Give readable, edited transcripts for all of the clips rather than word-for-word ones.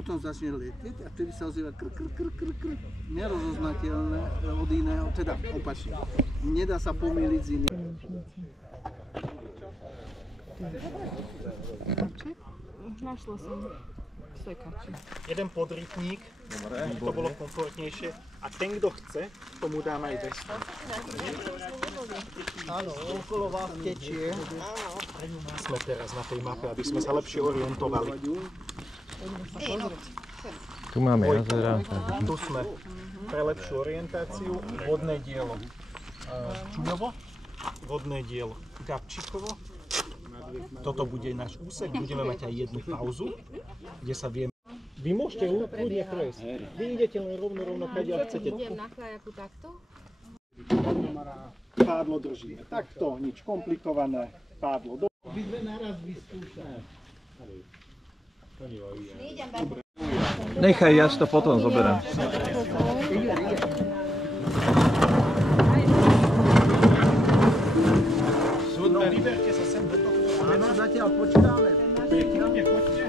potom začne letieť a vtedy sa ozýva krk, krk, krk, krk, krk, nerozoznateľné od iného, teda opačne. Nedá sa pomýliť s iným. Našla som sekači. Jeden podrytník, to bolo komfortnejšie. A ten, kto chce, tomu dám aj vestu. Áno, okolo vás tečie. Sme teraz na tej mape, aby sme sa lepšie orientovali. Tu máme jazera. Tu sme pre lepšiu orientáciu. Vodné dielo Čuňovo, vodné dielo Gabčíkovo. Toto bude náš úsek, budeme mať aj jednu pauzu, kde sa vieme. Vy môžete kľudne prejsť. Vy idete len rovno, kadiaľ chcete. Idem na kajaku takto? Pádlo držíme. Takto, nič komplikované. Pádlo do... Obidve naraz vyskúšame. Nechaj, ja si to potom zoberiem. No, vyberte sa sem do toho. Áno, zatiaľ počkáme. Pekne, poďte.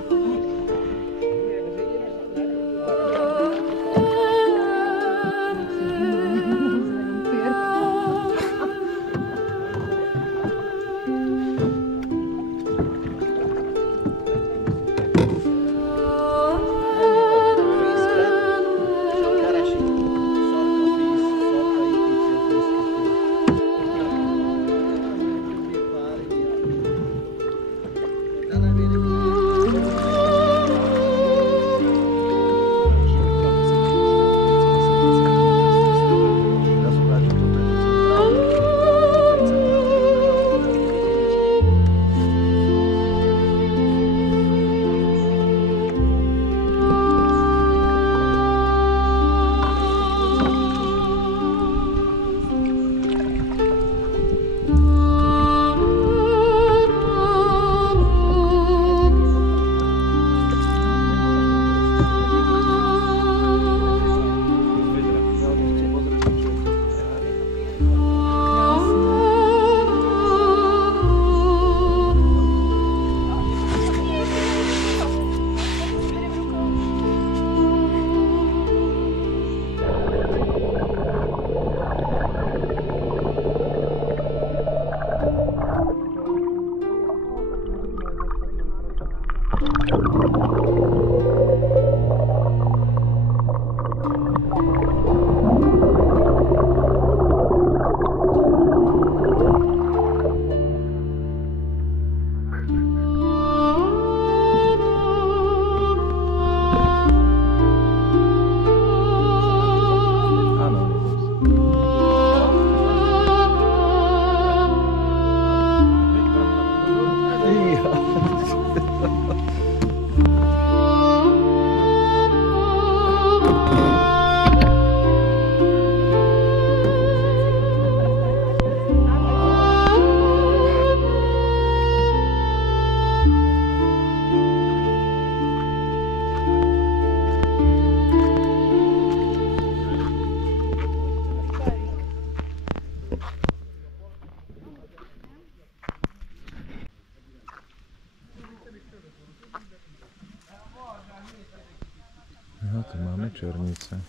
No, tu máme černice.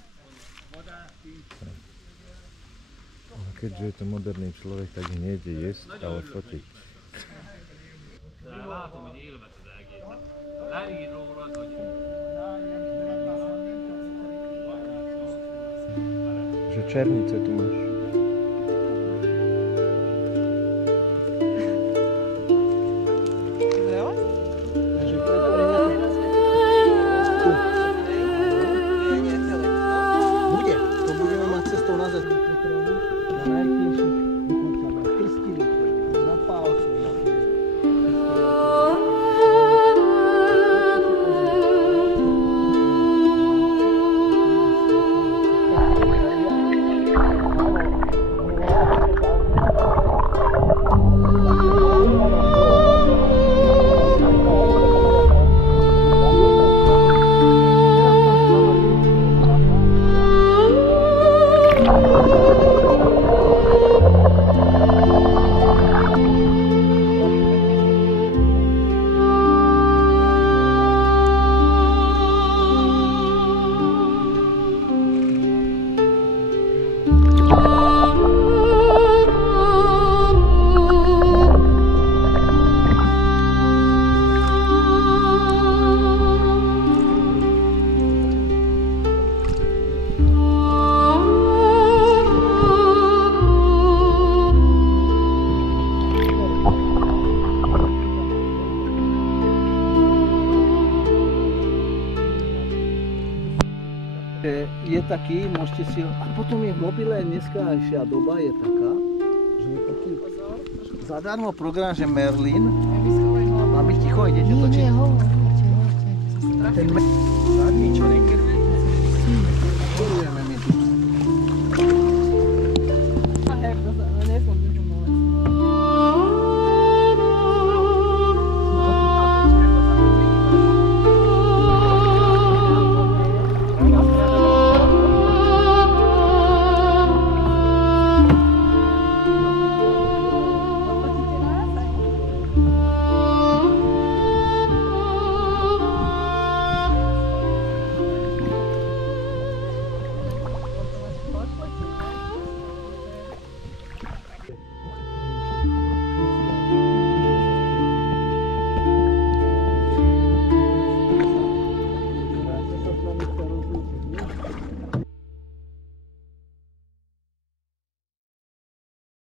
Ale keďže je to moderný človek, tak ich nejde jesť, ale fotiť. Že černice tu máš. Je taký, môžete si ho... A potom je v mobile, dneskajšia doba je taká, že je taký zadarmo program, že Merlin. Mami, ticho, idete točiť. hovorte. Ten Zadní, čo